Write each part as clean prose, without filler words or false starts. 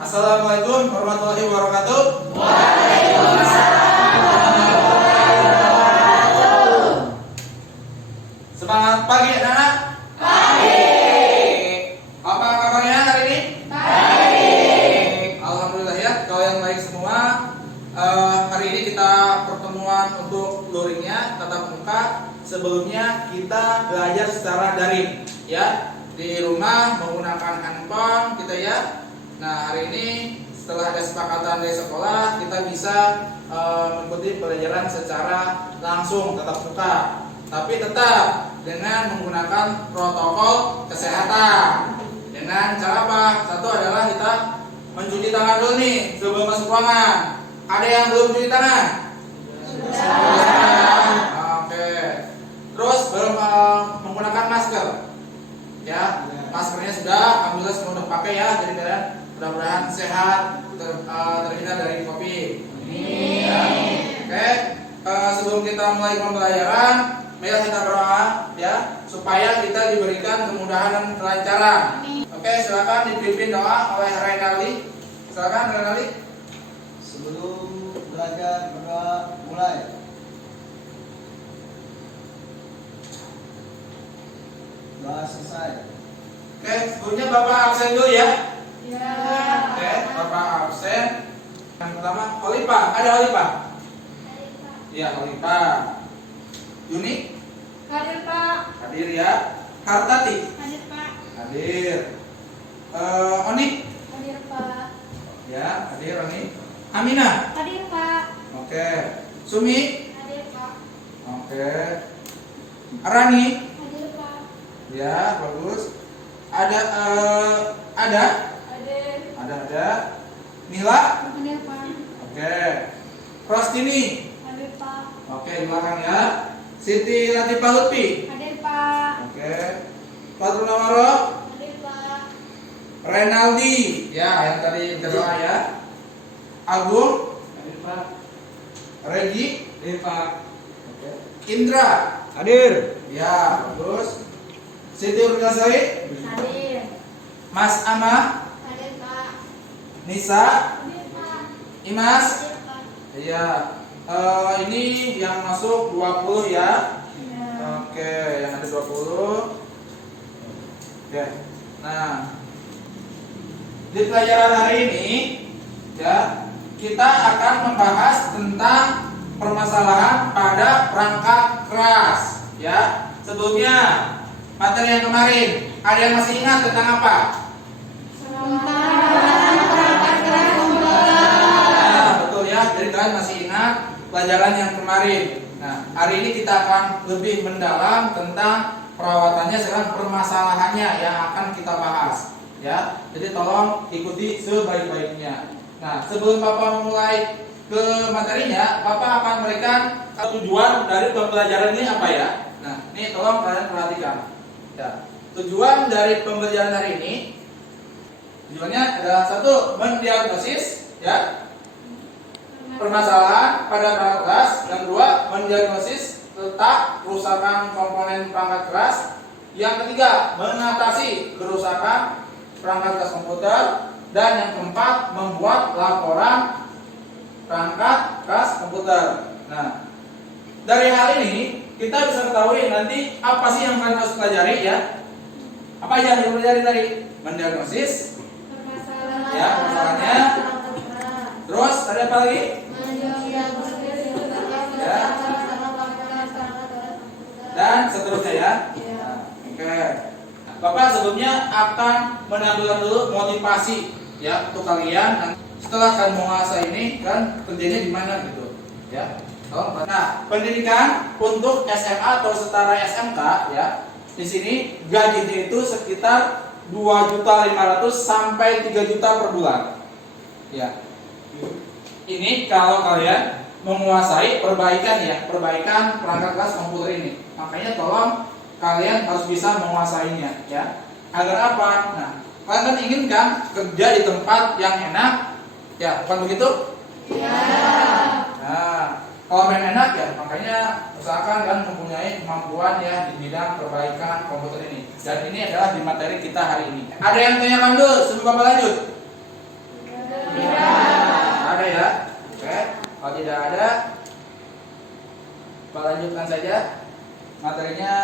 Assalamualaikum warahmatullahi wabarakatuh. Semangat pagi anak-anak. Apa kabarnya hari ini? Baik. Alhamdulillah ya, kalau yang baik semua. Hari ini kita pertemuan untuk luringnya tatap muka. Sebelumnya kita belajar secara daring ya, di rumah menggunakan handphone kita ya. Nah, hari ini setelah ada kesepakatan dari sekolah, kita bisa mengikuti pelajaran secara langsung tatap muka, tapi tetap dengan menggunakan protokol kesehatan. Dengan cara apa? Satu adalah kita mencuci tangan dulu nih sebelum masuk ruangan. Ada yang belum cuci tangan? Oke. Terus belum menggunakan masker. Ya, maskernya sudah, alhamdulillah semua udah pakai ya. Jadi kalian mudah-mudahan sehat, terhindar dari COVID. Ya. Oke. Sebelum kita mulai pembelajaran, mari kita berdoa ya, supaya kita diberikan kemudahan dan kelancaran. Oke, silakan dipimpin doa oleh Renali. Silakan Renali. Sebelum belajar berdoa mulai. Doa selesai. Oke, sebelumnya Bapak absen dulu ya. Ya. Oke, Bapak absen. Yang pertama, Holipah. Ada Holipah? Iya, Holipah. Yuni? Hadir Pak. Hadir ya. Hartati? Hadir Pak. Hadir. Oni? Hadir Pak. Ya, hadir Oni. Aminah? Hadir Pak. Oke. Sumi? Hadir Pak. Oke. Rani? Hadir Pak. Ya, bagus. Ada Hadir. ada. Mila? Hadir Pak. Oke. Rostini? Hadir Pak. Oke, di belakang ya. Siti Latifah Lutfi? Hadir Pak. Oke. Fatul Nawaro? Hadir Pak. Renaldi? Ya, yang tadi berdoa ya. Agung? Hadir Pak. Regi? Hadir Pak. Oke. Indra? Hadir. Ya, bagus. Siti Urgasari? Hadir. Mas Ama? Hadir Pak. Nisa? Hadir Pak. Imas? Hadir Pak. Iya. Ini yang masuk 20 ya. Ya. Oke, yang ada 20. Oke. Nah, di pelajaran hari ini ya, kita akan membahas tentang permasalahan pada perangkat keras ya. Sebelumnya materi yang kemarin, ada yang masih ingat tentang apa? Nah, betul ya. Jadi kalian masih ingat pelajaran yang kemarin. Nah, hari ini kita akan lebih mendalam tentang perawatannya, sekarang permasalahannya yang akan kita bahas ya. Jadi tolong ikuti sebaik-baiknya. Nah, sebelum Papa memulai ke materinya, Papa akan memberikan tujuan dari pembelajaran ini apa ya. Nah, ini tolong kalian perhatikan ya. Tujuan dari pembelajaran hari ini, tujuannya adalah satu, mendiagnosis ya permasalahan pada perangkat keras, dan dua, mendiagnosis letak kerusakan komponen perangkat keras, yang ketiga, mengatasi kerusakan perangkat keras komputer, dan yang keempat, membuat laporan perangkat keras komputer. Nah, dari hal ini kita bisa ketahui nanti apa sih yang kalian harus pelajari ya. Apa aja yang dipelajari tadi? Mendiagnosis ya permasalahannya. Terus ada apa lagi? Ya. Dan seterusnya ya. Nah, oke. Bapak sebelumnya akan menampilkan dulu motivasi ya untuk kalian. Setelah kalian menguasai ini kan kerjanya di mana gitu ya. Nah, pendidikan untuk SMA atau setara SMK ya. Di sini gajinya itu sekitar 2.500.000 sampai 3 juta per bulan. Ya. Ini kalau kalian menguasai perbaikan ya, perbaikan perangkat keras komputer ini. Makanya tolong kalian harus bisa menguasainya ya. Agar apa? Nah, kalian kan inginkan kerja di tempat yang enak ya, bukan begitu? Ya. Nah, kalau main enak ya, makanya usahakan kan mempunyai kemampuan ya di bidang perbaikan komputer ini. Dan ini adalah di materi kita hari ini. Ada yang tanyakan dulu sebelum Bapak lanjut? Ya. Ada ya? Oke. Kalau tidak ada, kita lanjutkan saja. Materinya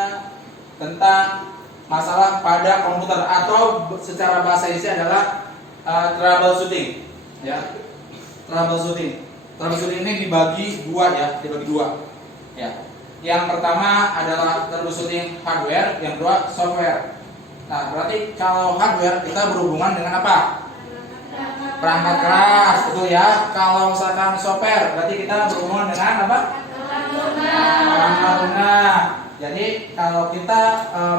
tentang masalah pada komputer atau secara bahasa Indonesia adalah troubleshooting. Ya, troubleshooting. Troubleshooting ini dibagi dua ya, dibagi dua. Ya. Yang pertama adalah troubleshooting hardware, yang kedua software. Nah, berarti kalau hardware kita berhubungan dengan apa? Perangkat keras, betul ya. Kalau misalkan software, berarti kita berhubungan dengan apa? Perangkat lunak. Jadi kalau kita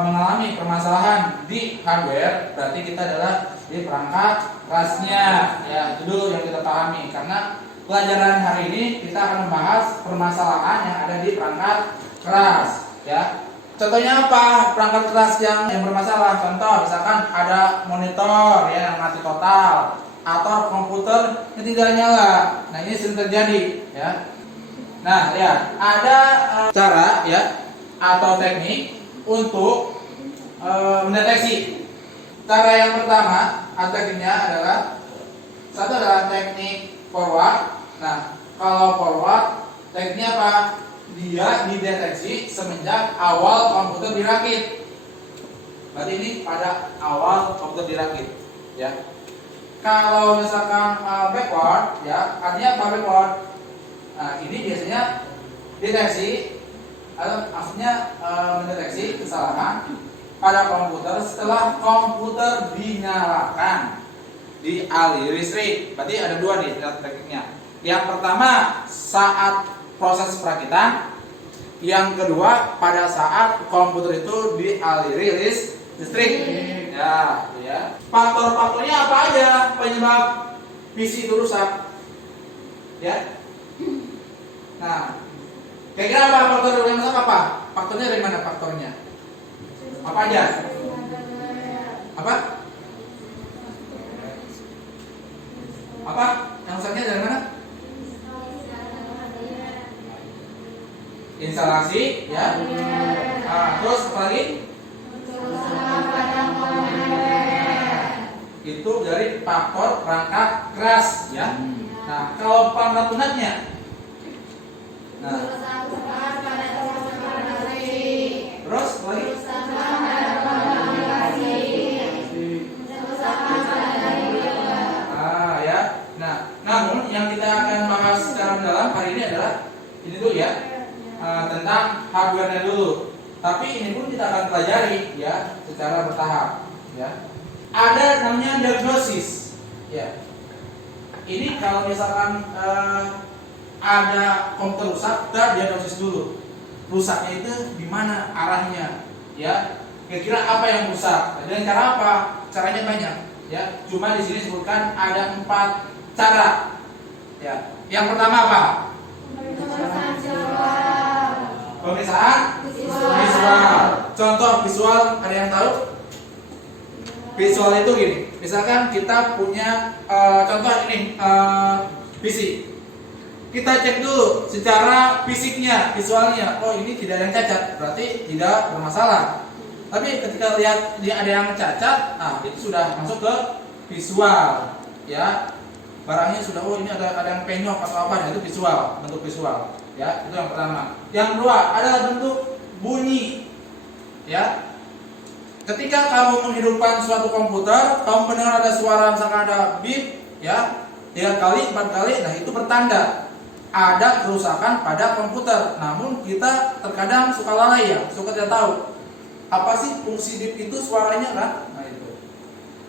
mengalami permasalahan di hardware, berarti kita adalah di perangkat kerasnya. Ya, itu dulu yang kita pahami. Karena pelajaran hari ini kita akan membahas permasalahan yang ada di perangkat keras. Ya. Contohnya apa? Perangkat keras yang bermasalah. Contoh, misalkan ada monitor ya yang mati total atau komputer yang tidak nyala. Nah, ini sering terjadi ya. Nah, ya, ada cara ya atau teknik untuk mendeteksi. Cara yang pertama atau tekniknya adalah satu adalah teknik forward. Nah, kalau forward tekniknya apa? Dia dideteksi semenjak awal komputer dirakit. Berarti ini pada awal komputer dirakit ya. Kalau misalkan backward ya, artinya apa backward? Nah, ini biasanya deteksi atau maksudnya mendeteksi kesalahan pada komputer setelah komputer dinyalakan, dialiri listrik. Berarti ada dua nih tekniknya. Yang pertama saat proses perakitan, yang kedua pada saat komputer itu dialiri listrik. Ya, ya. Faktor-faktornya apa aja penyebab PC itu rusak? Ya. Nah, kira-kira apa faktor yang rusak apa? Faktornya dari mana faktornya? Apa aja? Apa? Apa? Yang rusaknya dari mana? Instalasi, ya. Nah, terus apa lagi? Itu dari faktor perangkat keras, ya. Nah, kalau perangkat lunaknya, nah, terus apa lagi? Ya. Nah, namun yang kita akan bahas secara mendalam hari ini adalah ini dulu ya. Tentang hardware-nya dulu. Tapi ini pun kita akan pelajari ya secara bertahap ya. Ada namanya diagnosis ya. Ini kalau misalkan ada komputer rusak, kita diagnosis dulu. Rusaknya itu di mana arahnya ya. Kira-kira apa yang rusak? Dengan cara apa? Caranya banyak ya. Cuma di sini disebutkan ada 4 cara. Ya. Yang pertama apa? Pemeriksaan visual. Contoh visual, ada yang tahu? Visual itu gini. Misalkan kita punya contoh ini PC. Kita cek dulu secara fisiknya, visualnya. Oh, ini tidak ada yang cacat, berarti tidak bermasalah. Tapi ketika lihat dia ada yang cacat, nah itu sudah masuk ke visual, ya. Barangnya sudah, oh ini ada yang penyok atau apa, itu visual, bentuk visual. Ya, itu yang pertama. Yang kedua adalah bentuk bunyi. Ya. Ketika kamu menghidupkan suatu komputer, kamu mendengar ada suara misalkan ada beep, ya, 3 kali, 4 kali, nah itu bertanda ada kerusakan pada komputer. Namun kita terkadang suka lalai ya, suka tidak tahu apa sih fungsi beep itu suaranya kan? Nah itu.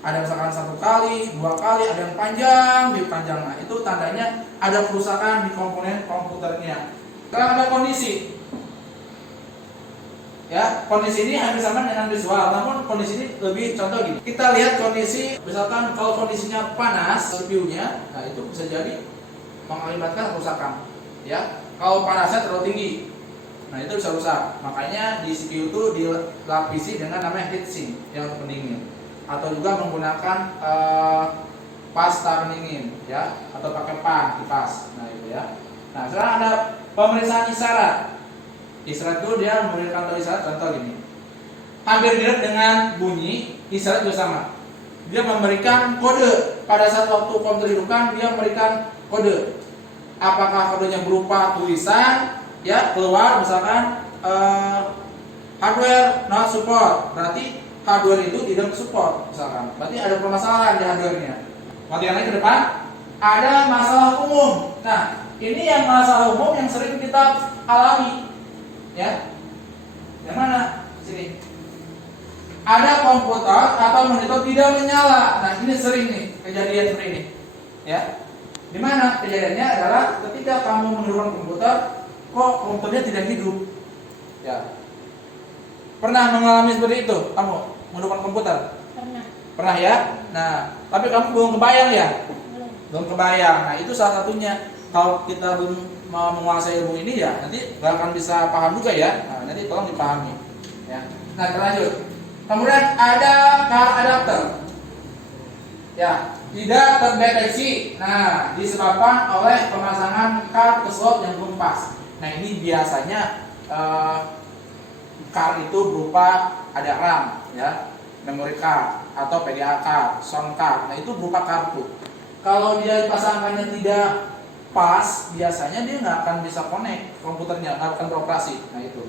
Ada misalkan 1 kali, 2 kali, ada yang panjang, beep panjang. Nah itu tandanya ada kerusakan di komponen komputernya. Karena ada kondisi, ya kondisi ini hampir sama dengan visual, namun kondisi ini lebih contoh gini. Kita lihat kondisi, misalkan kalau kondisinya panas CPU-nya, nah itu bisa jadi mengakibatkan kerusakan. Ya, kalau panasnya terlalu tinggi, nah itu bisa rusak. Makanya di CPU itu dilapisi dengan namanya heatsink yang untuk pendingin, atau juga menggunakan pasta pendingin, ya, atau pakai pan kipas. Nah itu ya. Nah sekarang ada pemeriksaan isyarat. Isyarat itu dia memberikan contoh isyarat, contoh gini. Hampir mirip dengan bunyi, isyarat juga sama. dia memberikan kode. Pada saat waktu komputer dihidupkan, dia memberikan kode. Apakah kodenya berupa tulisan, ya keluar misalkan hardware not support, berarti hardware itu tidak support misalkan. Berarti ada permasalahan di hardware-nya. Matikan lagi ke depan. Ada masalah umum. Nah, ini yang masalah umum yang sering kita alami, ya. Yang mana? Sini. Ada komputer atau monitor tidak menyala. Nah, ini sering nih kejadian seperti ini, ya. Di mana kejadiannya adalah ketika kamu menghidupkan komputer, kok komputernya tidak hidup, ya. Pernah mengalami seperti itu kamu menghidupkan komputer? Pernah. Pernah ya. Nah, tapi kamu belum kebayang ya. Belum kebayang. Nah, itu salah satunya. Kalau kita belum menguasai ilmu ini ya, nanti nggak akan bisa paham juga ya. Nah, nanti tolong dipahami. Ya. Nah, kita lanjut. Kemudian ada car adapter. Ya, tidak terdeteksi. Nah, disebabkan oleh pemasangan car ke slot yang belum pas. Nah, ini biasanya car itu berupa ada RAM, ya, memory card atau PDA card, sound card. Nah, itu berupa kartu. Kalau dia dipasangkannya tidak pas, biasanya dia nggak akan bisa connect komputernya, nggak akan beroperasi. Nah, itu.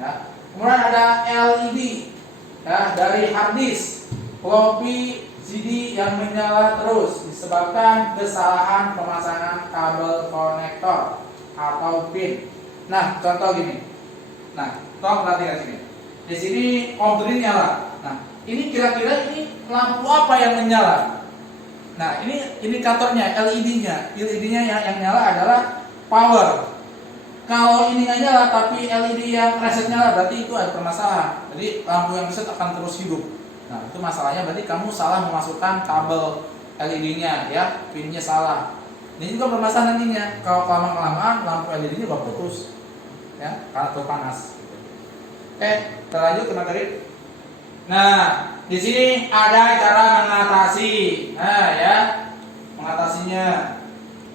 Ya. Kemudian ada LED, ya, dari hard disk, floppy CD yang menyala terus disebabkan kesalahan pemasangan kabel konektor atau pin. Nah, contoh gini. Nah, tolong perhatikan sini. Di sini komputer ini nyala. Nah, ini kira-kira ini lampu apa yang menyala? Nah, ini indikatornya, LED-nya. LED-nya yang nyala adalah power. Kalau ini nggak nyala tapi LED yang reset nyala, berarti itu ada permasalahan. Jadi lampu yang reset akan terus hidup. Nah, itu masalahnya berarti kamu salah memasukkan kabel LED-nya, ya, pinnya salah. Ini juga permasalahan nantinya. Kalau kelamaan lampu LED-nya juga putus, ya, atau panas. Oke, kita lanjut ke materi. Nah, di sini ada cara mengatasi. Nah, ya, mengatasinya.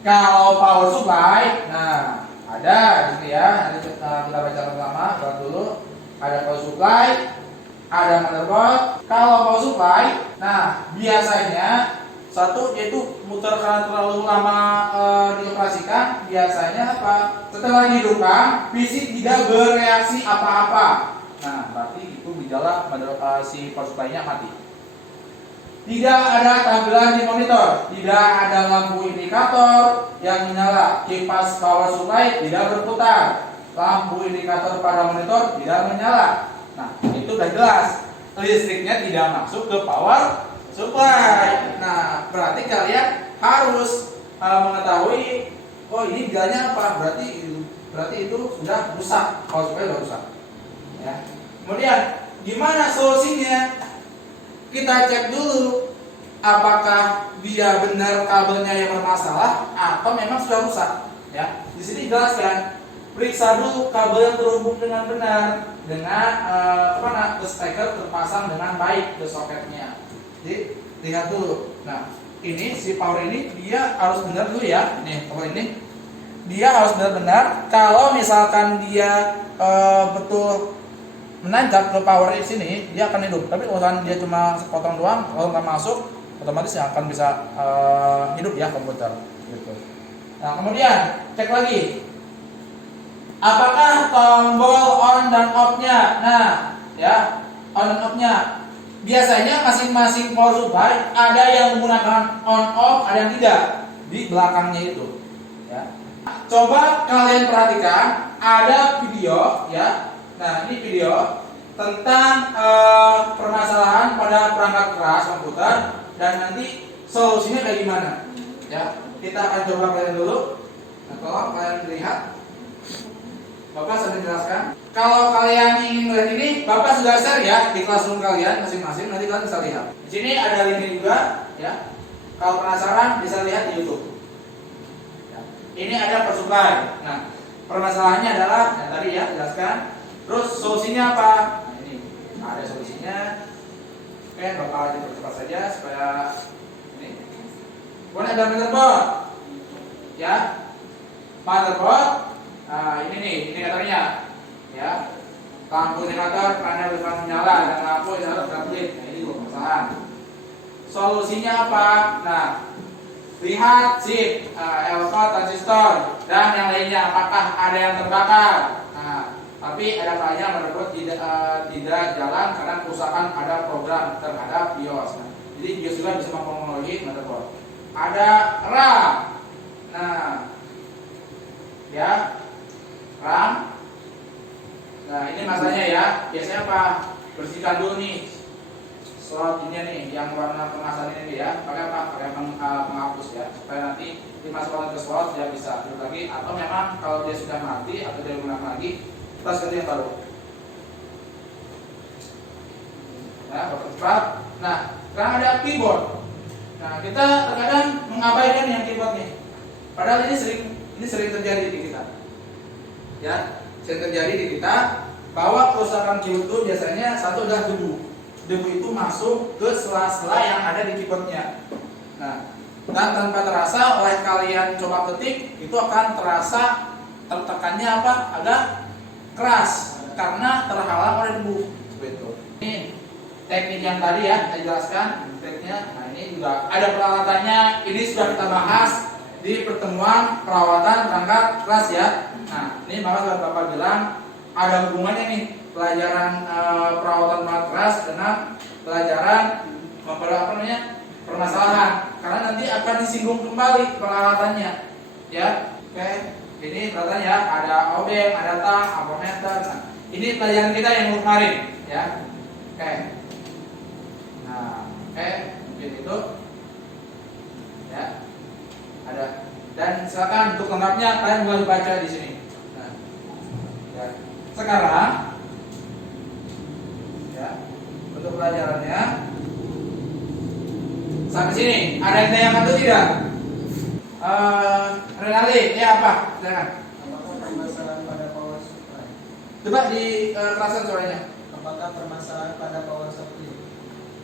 Kalau power supply, nah, ada di sini ya. Nanti kita baca bersama. Buat dulu. Ada power supply, ada motherboard. Kalau power supply, nah, biasanya satu yaitu muter karena terlalu lama dioperasikan. Biasanya apa? Setelah dihidupkan, PC tidak bereaksi apa-apa. Nah, berarti itu gejala si power supply-nya mati. Tidak ada tampilan di monitor, tidak ada lampu indikator yang menyala, kipas power supply tidak berputar, lampu indikator pada monitor tidak menyala. Nah, itu udah jelas listriknya tidak masuk ke power supply. Nah, berarti kalian harus mengetahui, oh ini gejalanya apa? Berarti itu sudah rusak, power supply sudah rusak. Ya. Kemudian gimana solusinya? Kita cek dulu apakah dia benar kabelnya yang bermasalah atau memang sudah rusak. Ya, di sini jelaskan. Periksa dulu kabel yang terhubung dengan benar dengan ke steker terpasang dengan baik ke soketnya. Jadi lihat dulu. Nah, ini si power ini dia harus benar dulu ya. Nih power ini dia harus benar-benar. Kalau misalkan dia betul menancap ke power di sini, dia akan hidup. Tapi kalau dia cuma sepotong doang, kalau nggak masuk, otomatis yang akan bisa hidup ya komputer. Gitu. Nah, kemudian cek lagi, apakah tombol on dan off-nya? Nah, ya, on dan off-nya. Biasanya masing-masing power supply ada yang menggunakan on off, ada yang tidak di belakangnya itu. Ya. Coba kalian perhatikan, ada video ya. Nah, ini video tentang permasalahan pada perangkat keras komputer dan nanti solusinya kayak gimana. Ya, kita akan coba kalian dulu. Nah, tolong kalian lihat. Bapak sudah jelaskan. Kalau kalian ingin melihat ini, Bapak sudah share ya di classroom kalian masing-masing. Nanti kalian bisa lihat. Di sini ada link juga, ya. Kalau penasaran bisa lihat di YouTube. Ya. Ini ada power supply. Nah, permasalahannya adalah yang tadi ya jelaskan. Terus solusinya apa? Nah, ini ada solusinya. Oke, Bapak aja percepat saja supaya ini. Kemudian ada motherboard. Ya. Motherboard. Nah, ini nih indikatornya. Ya. Lampu indikator panel depan menyala dan lampu indikator berkedip. Nah, ini dua permasalahan. solusinya apa? Nah, lihat chip, LV, transistor, dan yang lainnya apakah ada yang terbakar. Nah, tapi ada kalanya motherboard tidak jalan karena kerusakan ada program terhadap BIOS. Nah, jadi BIOS juga bisa mempengaruhi motherboard. Ada RAM. Nah, ya, RAM. Nah, ini masalahnya ya. Biasanya apa? Bersihkan dulu nih slot ini nih, yang warna kemasan ini ya. Pakai apa? Pakai penghapus ya, supaya nanti dimasukkan ke slot dia bisa hidup lagi. Atau memang kalau dia sudah mati atau tidak digunakan lagi, kita ganti yang baru. Ya, bercepat. Nah, sekarang ada keyboard. Nah, kita terkadang mengabaikan yang keyboard nih. Padahal ini sering terjadi di kita. Ya, sering terjadi di kita bahwa kerusakan keyboard itu biasanya satu adalah debu. Debu itu masuk ke sela-sela yang ada di keyboardnya. Nah, dan tanpa terasa oleh kalian coba ketik, itu akan terasa tertekannya apa? Agak keras karena terhalang oleh debu. Seperti itu. Ini teknik yang tadi ya saya jelaskan tekniknya. Nah, ini juga ada peralatannya. Ini sudah kita bahas di pertemuan perawatan perangkat keras ya. Nah, ini maka Bapak bilang ada hubungannya nih pelajaran perawatan perangkat keras dengan pelajaran permasalahan, karena nanti akan disinggung kembali peralatannya ya. Oke, ini peralatan ya, ada obeng, ada tang, ampermeter. Nah, ini pelajaran kita yang kemarin ya. Oke, nah mungkin itu ya, ada. Dan silakan untuk lengkapnya kalian boleh baca di sini. Nah, ya. Sekarang ya, untuk pelajarannya sampai sini. Ada yang tanyakan atau tidak? Renali, ya apa? Silakan. Apakah permasalahan pada power supply? Coba dikeraskan suaranya. Apakah permasalahan pada power supply?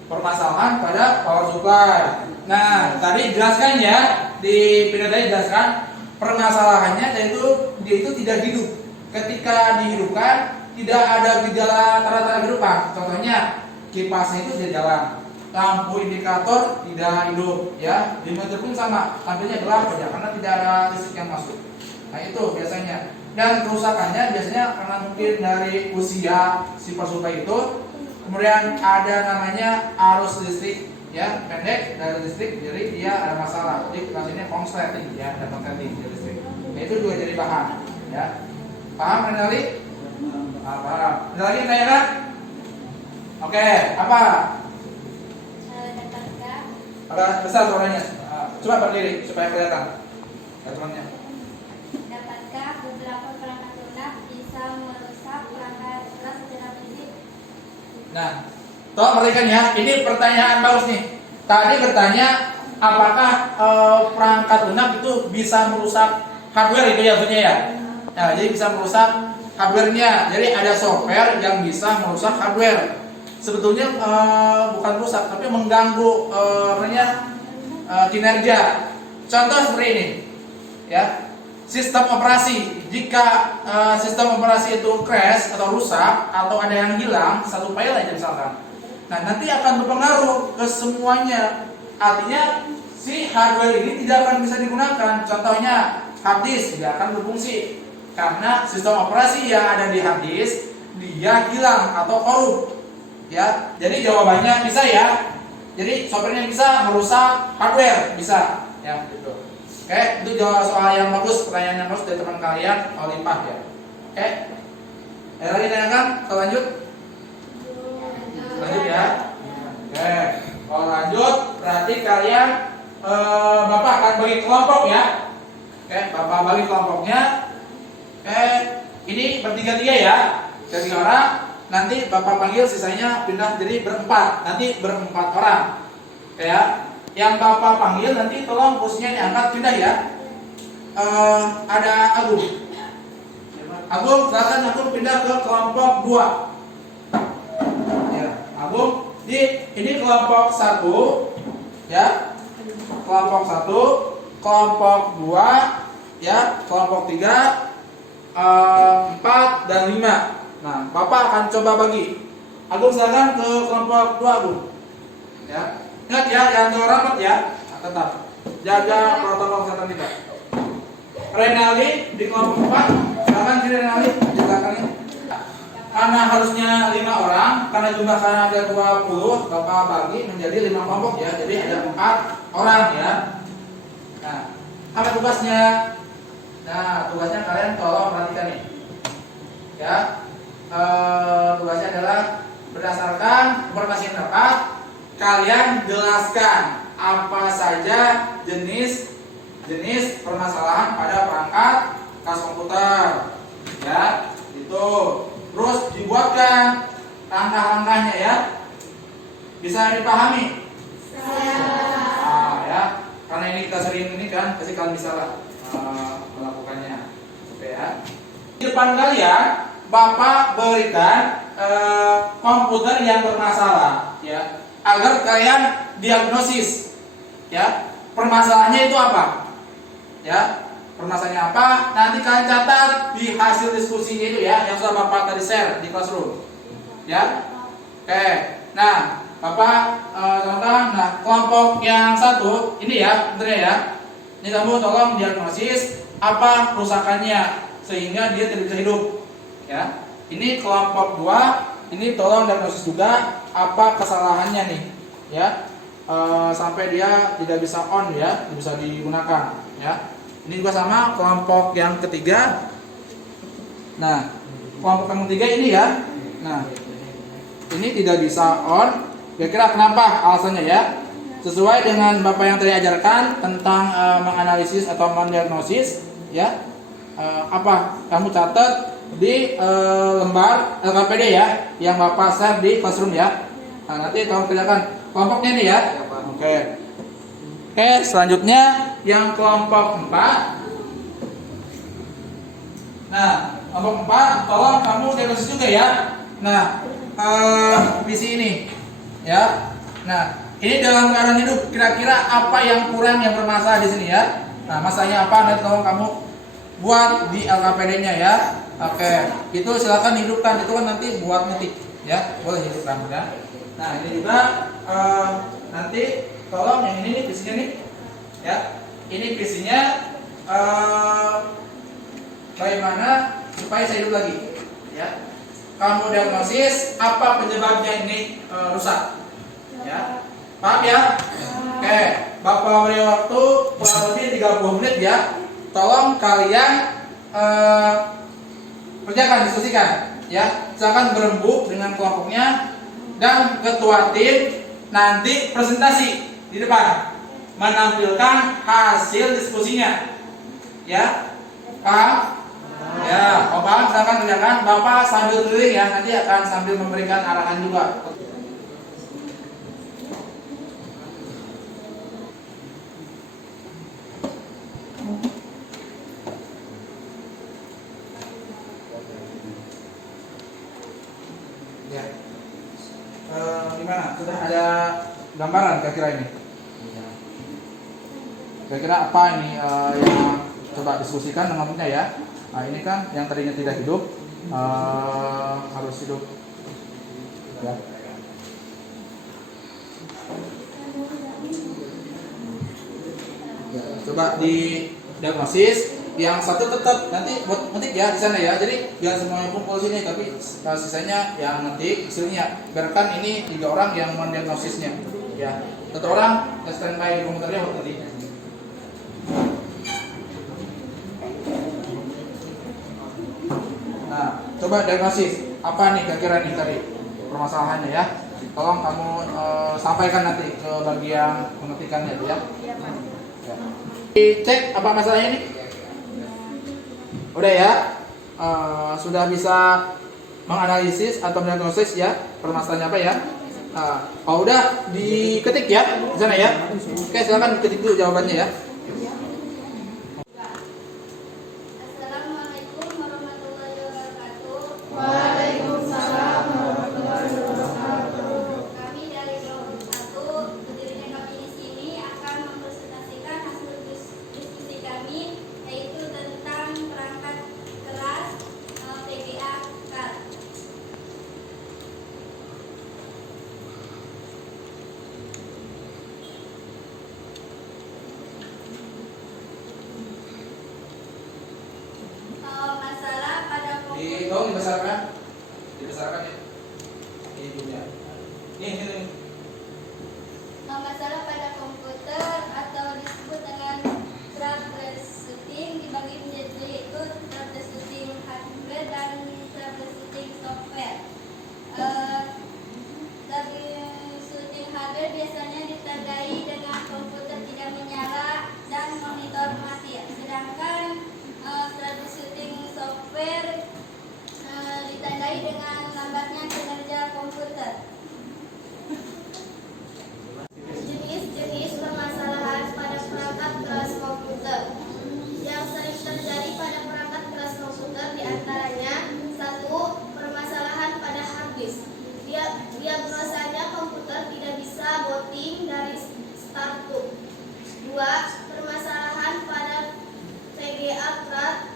Permasalahan pada power supply. Nah, tadi jelaskan ya, di video tadi jelaskan permasalahannya yaitu dia itu tidak hidup. Ketika dihidupkan tidak ada gejala tanda-tanda kehidupan. Contohnya kipasnya itu tidak jalan, lampu indikator tidak hidup, ya. Limiter pun sama, lampunya gelap saja karena tidak ada listrik yang masuk. Nah, itu biasanya. Dan kerusakannya biasanya karena mungkin dari usia si power supply itu. Kemudian ada namanya arus listrik, ya, pendek dari listrik, jadi dia ada masalah. Jadi nantinya konsleting, ya, ada konsleting dari listrik. Nah, itu juga jadi bahan, ya. Paham Renali? Paham. Ada lagi yang tanyakan? Oke, apa? Agak besar suaranya. Coba berdiri supaya kelihatan. Temannya. Dapatkah beberapa perangkat lunak bisa merusak perangkat keras secara fisik? Nah, tolong perhatikan ya. Ini pertanyaan bagus nih. Tadi bertanya apakah perangkat lunak itu bisa merusak hardware itu ya, bunyinya ya. Nah, jadi bisa merusak hardware-nya. Jadi ada software yang bisa merusak hardware. Sebetulnya bukan rusak, tapi mengganggu kinerja. Contoh seperti ini, ya. Sistem operasi. Jika sistem operasi itu crash atau rusak atau ada yang hilang satu file aja misalkan, nah nanti akan berpengaruh ke semuanya. Artinya si hardware ini tidak akan bisa digunakan. Contohnya hard disk tidak akan berfungsi karena sistem operasi yang ada di hard disk dia hilang atau korup. Ya, jadi jawabannya bisa ya. Jadi softwarenya bisa merusak hardware, bisa. Ya, gitu. Oke, itu jawab soal yang bagus, pertanyaan yang bagus dari teman kalian, Olimpah ya. Oke. Ada lagi tanyakan? Kita lanjut. Lanjut ya. Oke. Kalau lanjut, berarti kalian Bapak akan bagi kelompok ya. Oke, Bapak bagi kelompoknya. Ini bertiga-tiga ya. Tiga orang. Nanti Bapak panggil sisanya pindah jadi berempat. Nanti berempat orang. Ya. Yang Bapak panggil nanti tolong kursinya diangkat pindah ya. Ada Agung. Agung, silakan Agung pindah ke kelompok 2. Ya, Agung ini kelompok 1 ya. Kelompok 1, kelompok 2 ya, kelompok 3, 4 dan 5. Nah, Bapak akan coba bagi. Agung silakan ke kelompok 2 Agung. Ya. Ingat ya, jangan terlalu rapat ya. Nah, tetap jaga protokol kesehatan kita. Renali di kelompok 4, silakan sini Renali di belakangnya. Karena harusnya 5 orang, karena jumlah karena ada 20, Bapak bagi menjadi 5 kelompok ya. Jadi ada 4 orang ya. Nah, apa tugasnya? Nah, tugasnya kalian tolong perhatikan nih. Ya. Tugasnya adalah berdasarkan informasi yang dapat, kalian jelaskan apa saja jenis permasalahan pada perangkat kas komputer. Ya, itu. Terus dibuatkan langkah-langkahnya ya. Bisa dipahami? Ya. Karena ini kita sering ini kan, pasti kalian bisa lah melakukannya. Oke ya. Di depan kalian Bapak berikan komputer yang bermasalah ya, agar kalian diagnosis ya. Permasalahannya itu apa? Ya. Permasalahannya apa? Nanti kalian catat di hasil diskusinya itu ya, yang sudah Bapak tadi share di classroom. Ya. Oke. Nah, Bapak contoh, nah kelompok yang 1 ini ya, bentar ya. Ini kamu tolong diagnosis apa kerusakannya sehingga dia tidak bisa hidup. Ya. Ini kelompok 2, ini tolong diagnosis juga apa kesalahannya nih. Ya. Sampai dia tidak bisa on ya, tidak bisa digunakan. Ya. Ini juga sama kelompok yang ketiga. Nah, kelompok yang ketiga ini ya. Nah, ini tidak bisa on. Kira-kira kenapa alasannya ya? Sesuai dengan Bapak yang tadi ajarkan tentang menganalisis atau mendiagnosis ya. Apa? Kamu catat di lembar LKPD ya, yang Bapak share di classroom ya. Nah, nanti kamu kerjakan kelompoknya nih ya. Oke. Oke, selanjutnya yang kelompok 4. Nah, kelompok 4 tolong kamu diagnosis juga ya. Nah, visi ini ya. Nah, ini dalam keadaan hidup kira-kira apa yang kurang, yang bermasalah di sini ya. Nah, masalahnya apa? Nanti tolong kamu buat di LKPD-nya ya. Oke, itu silakan hidupkan, itu kan nanti buat ngetik ya, boleh hidupkan ya. Nah, ini juga nanti tolong yang ini nih visinya nih ya. Ini visinya bagaimana supaya saya hidup lagi ya. Kamu diagnosis apa penyebabnya ini rusak ya. Paham ya? Oke, Bapak beri waktu kurang lebih 30 menit ya. Tolong kalian kerjakan, diskusikan ya. Silakan berembuk dengan kelompoknya, dan ketua tim nanti presentasi di depan menampilkan hasil diskusinya ya. Paham? Ya, kalau paham silakan kerjakan. Bapak sambil keliling ya, nanti akan sambil memberikan arahan juga. Ya. Gimana? Sudah ada gambaran kira-kira ini? Kira-kira apa ini yang coba diskusikan dengan ya? Nah, ini kan yang tadinya tidak hidup harus hidup ya. Coba di diagnosis, yang satu tetap nanti buat ngetik ya di sana ya. Jadi jangan semuanya kumpul sini, tapi sisanya yang ngetik hasilnya. Biarkan ini 3 orang yang mendiagnosisnya ya. 1 orang standby di komputernya buat ngetik. Nah, coba diagnosis apa nih kira-kira nih tadi permasalahannya ya. Tolong kamu sampaikan nanti ke bagian pengetikannya ya. Ya. Dicek apa masalahnya nih? Udah ya. Sudah bisa menganalisis atau mendiagnosis ya permasalahannya apa ya. Kalau udah diketik ya di sana ya. Oke, silakan ketik dulu jawabannya ya. Assalamualaikum warahmatullahi wabarakatuh. Waalaikumsalam warahmatullahi wabarakatuh. Kami dari kelompok 1, berdirinya kami di sini akan mempresentasikan hasil diskusi kami, yaitu tentang perangkat keras VGA CAD. Tolong dibesarkan. Dibesarkan ya. Ini punya. Ini. Masalah pada komputer atau disebut dengan troubleshooting dibagi menjadi dua, yaitu troubleshooting hardware dan troubleshooting software. Troubleshooting hardware biasanya ditandai dengan komputer tidak menyala dan monitor mati. Sedangkan troubleshooting software ditandai dengan lambatnya kinerja komputer. Jenis-jenis permasalahan pada perangkat keras komputer yang sering terjadi pada perangkat keras komputer diantaranya: 1. Permasalahan pada hard disk. Diagnosanya komputer tidak bisa booting dari startup. 2. Permasalahan pada VGA card.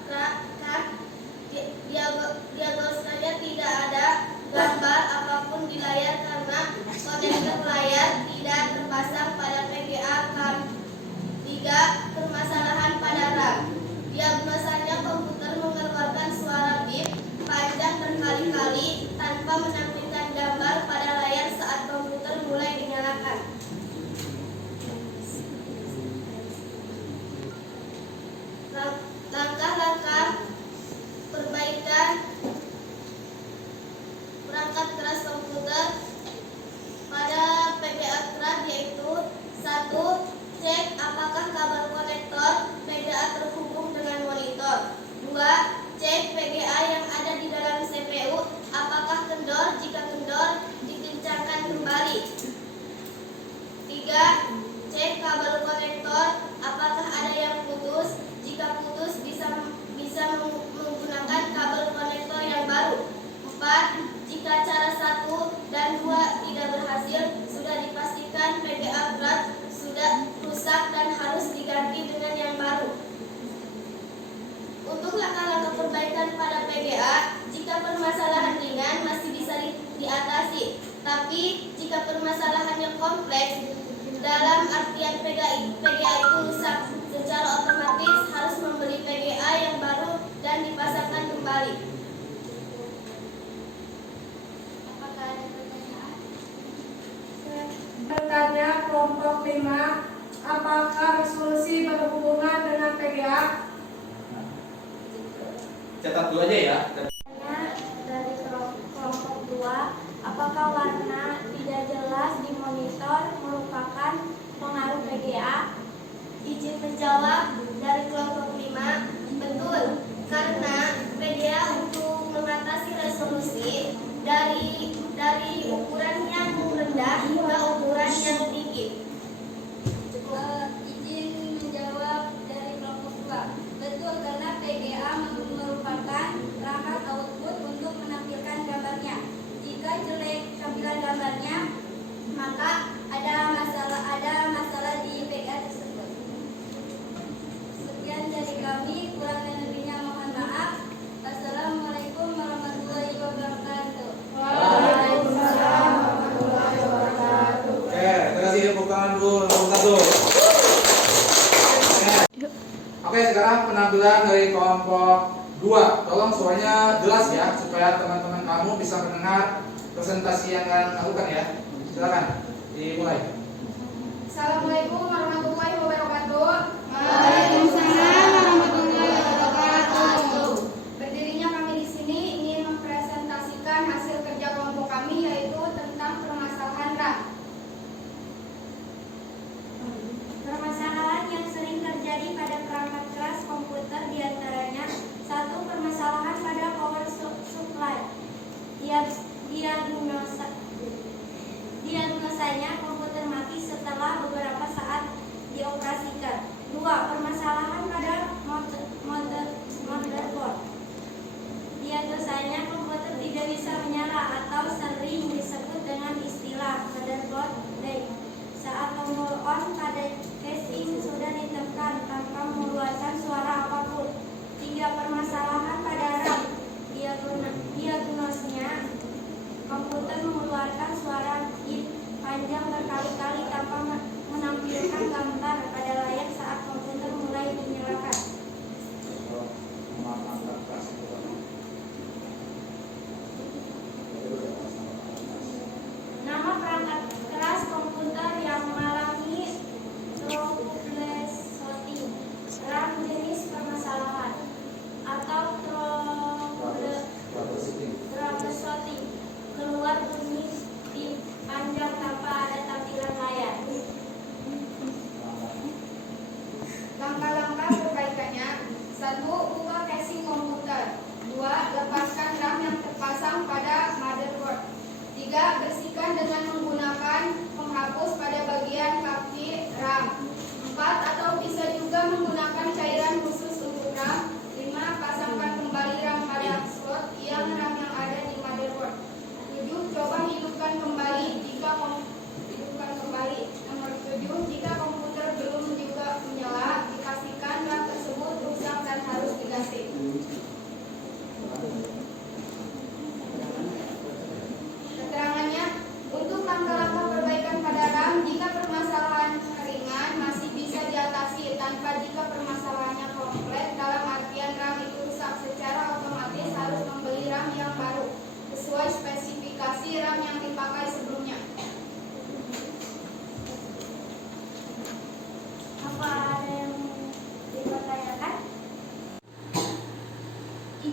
Diagnosanya tidak ada gambar apapun di layar karena konektor layar tidak terpasang pada VGA card. 3. Permasalahan pada RAM. Diagnosanya komputer mengeluarkan suara bip panjang berkali-kali tanpa menampilkan gambar pada layar saat komputer mulai dinyalakan. Langkah-langkah perbaikan perangkat keras komputer pada VGA card yaitu: 1. Cek apakah kabel konektor VGA terhubung dengan monitor. 2. Cek VGA yang ada di dalam CPU apakah kendor. Jika kendor, dikencangkan kembali. 3. Cek kabel konektor apakah ada yang putus. Jika putus, bisa menggunakan kabel konektor yang baru. 4. Jika cara 1 dan 2 tidak berhasil, sudah dipastikan VGA card sudah rusak dan harus diganti dengan yang baru. Untuk langkah-langkah perbaikan pada VGA, jika permasalahan ringan masih bisa diatasi. Tapi jika permasalahannya kompleks, dalam artian VGA itu rusak, secara otomatis harus membeli VGA yang baru dan dipasangkan kembali. Apakah ada pertanyaan? Bertanya kelompok 5, apakah resolusi berhubungan dengan VGA? Catat dulu aja ya. Dari kelompok 2, apakah warna tidak jelas di monitor merupakan pengaruh VGA? Izin menjawab dari kelompok 5, betul, karena VGA untuk mengatasi resolusi dari ukuran yang rendah hingga ukuran yang tinggi. Izin menjawab dari kelompok 2, betul, karena VGA merupakan perangkat output untuk menampilkan gambarnya. Jika jelek tampilan gambarnya, maka ada masalah di VGA tersebut. Sekian dari kami, kurang dan lebihnya mohon maaf. Wassalamualaikum warahmatullahi wabarakatuh. Waalaikumsalam warahmatullahi wabarakatuh. Oke, terima kasih tepuk tangan dulu. Oke, sekarang penampilan dari kelompok 2. Tolong suaranya jelas ya, supaya teman-teman kamu bisa mendengar presentasi yang akan lakukan ya. Silakan dimulai. Assalamualaikum warahmatullahi wabarakatuh. Waalaikumsalam warahmatullahi wabarakatuh. Berdirinya kami di sini ingin mempresentasikan hasil kerja kelompok kami, yaitu tentang permasalahan RAM. Permasalahan yang sering terjadi pada perangkat keras komputer diantaranya: 1. Permasalahan pada power supply. Diagnosanya komputer mati setelah beberapa saat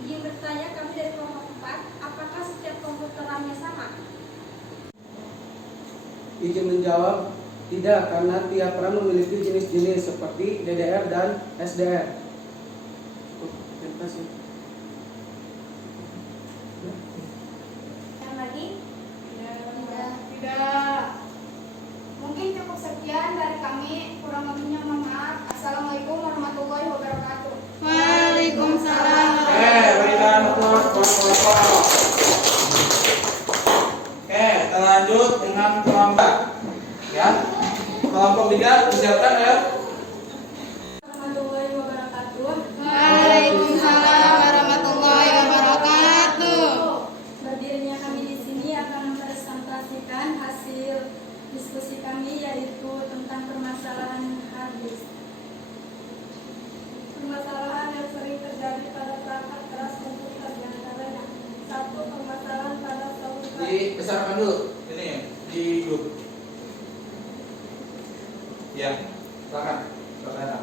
Izin bertanya, kami dari kelompok 4, apakah setiap komputer RAM-nya sama? Izin menjawab, tidak, karena tiap RAM memiliki jenis-jenis seperti DDR dan SDR. Terima kasih. Yang lagi? Tidak. Mungkin cukup sekian dari kami, kurang lebihnya mohon maaf. Assalamualaikum warahmatullahi wabarakatuh. Waalaikumsalam. Berikan aplaus buat kelompok. Kita lanjut dengan kelompok. Ya. Kelompok 3 disiapkan ya. Warahmatullahi wabarakatuh. Waalaikumsalam warahmatullahi wabarakatuh. Berdirinya kami di sini akan mempresentasikan hasil diskusi kami, yaitu tentang permasalahan hard disk. Permasalahan yang sering terjadi pada perangkat keras komputer diantaranya: 1. Permasalahan pada saluran. Dibesarkan dulu ini di grup. Ya, silakan. Silakan.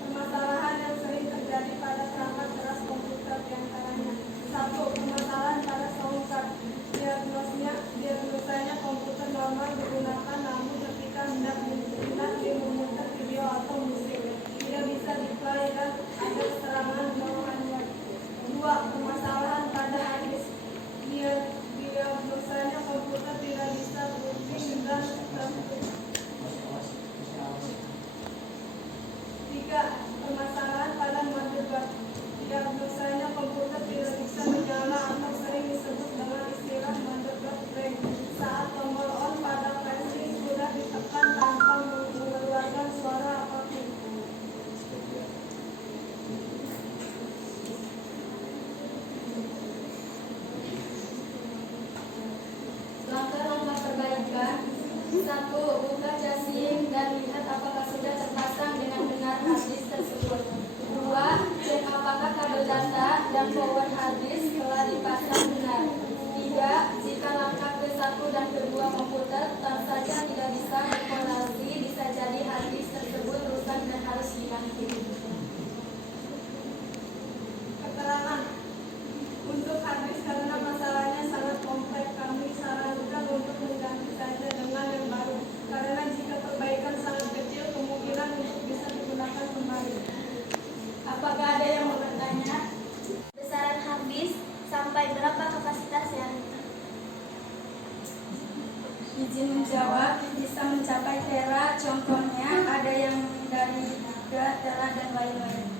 Permasalahan yang sering terjadi pada perangkat keras komputer diantaranya: 1. Permasalahan pada sound card. Diagnosanya komputer normal digunakan, namun ketika hendak memutar video atau musik tidak bisa di-play dan ada serangan gangguan. 2. Permasalahan pada hard disk. Diagnosanya komputer tidak bisa booting dan tertutup. 3. Permasalahan pada motherboard. Diagnosanya komputer tidak bisa menyala atau sering disebut dengan istilah motherboard break saat tombol on pada flashdisk sudah ditekan tanpa mengeluarkan suara apapun. Langkah-langkah perbaikan: 1. Buka casing dan lihat apakah sudah terpasang dengan benar hard disk tersebut. 2. Cek apakah kabel data dan power hard disk telah dipasang benar. 3. Jika langkah ke-1 dan ke-2 komputer tetap saja tidak bisa berkorelasi, bisa jadi hard disk tersebut rusak dan harus diganti. Keterangan untuk hard disk karena masalahnya sangat kompleks, kami sarankan untuk mengganti saja dengan yang baru. Karena jika perbaikan sangat kecil, kemungkinan untuk bisa digunakan kembali. Apakah ada yang mau bertanya? Besaran hard disk sampai berapa kapasitasnya? Izin menjawab, bisa mencapai tera, contohnya ada yang dari 3 tera dan lain-lain.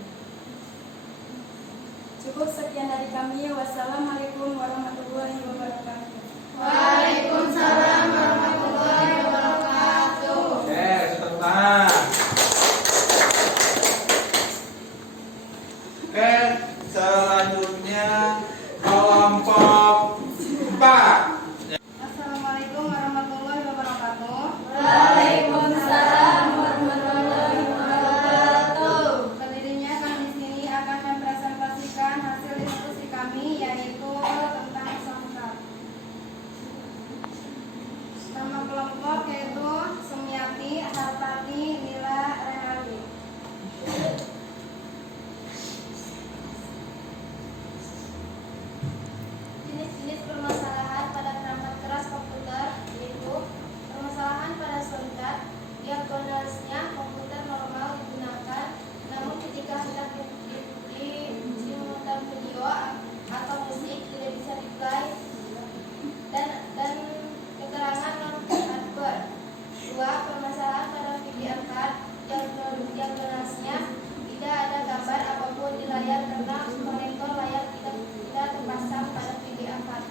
Cukup sekian dari kami. Wassalamualaikum warahmatullahi wabarakatuh. Waalaikumsalam warahmatullahi wabarakatuh. Tepuk tangan. Selanjutnya kelompok 4. Assalamualaikum warahmatullahi wabarakatuh. Waalaikumsalam warahmatullahi wabarakatuh. Berdirinya kami di sini akan mempresentasikan hasil diskusi kami, yaitu tentang songkap. Nama kelompok yaitu Sumiati, Hartati, Nila, Renali. Jenis-jenis permasalahan pada perangkat keras komputer yaitu permasalahan pada soundcard. Diagnosisnya komputer normal digunakan, namun ketika hendak memutar video atau musik tidak bisa di-play dan keterangan non-hardware. 2. Permasalahan pada VGA card. Diagnosisnya tidak ada gambar apapun di layar karena konektor layar tidak terpasang pada VGA card.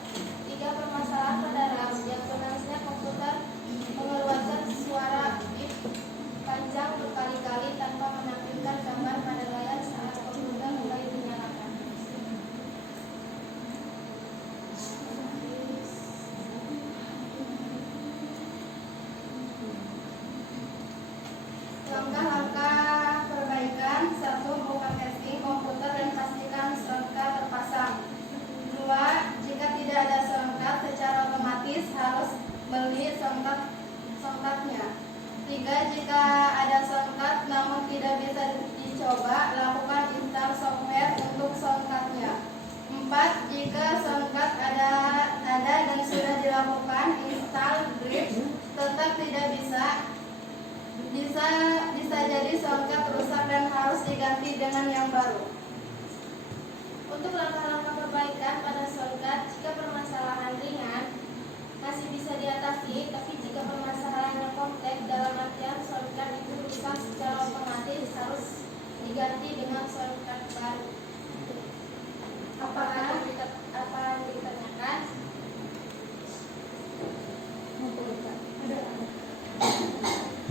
3. Permasalahan pada RAM. Diagnosisnya komputer mengeluarkan suara bip panjang berkali-kali tanpa menampilkan gambar pada layar saat komputer mulai dinyalakan. Langkah-langkah perbaikan: 1. Buka casing komputer dan pastikan soundcard terpasang. 2. Jika tidak ada soundcard, secara otomatis harus beli soundcardnya. 3. Jika ada soundcard namun tidak bisa coba, lakukan install software untuk soundcardnya. 4. Jika soundcard ada dan sudah dilakukan install drive tetap tidak bisa jadi soundcard rusak dan harus diganti dengan yang baru. Untuk langkah-langkah perbaikan pada soundcard, jika permasalahan ringan masih bisa diatasi, tapi jika permasalahannya kompleks dalam artian soundcard itu rusak secara otomatis harus diganti dengan soundcard baru. Apakah apa yang ditanyakan?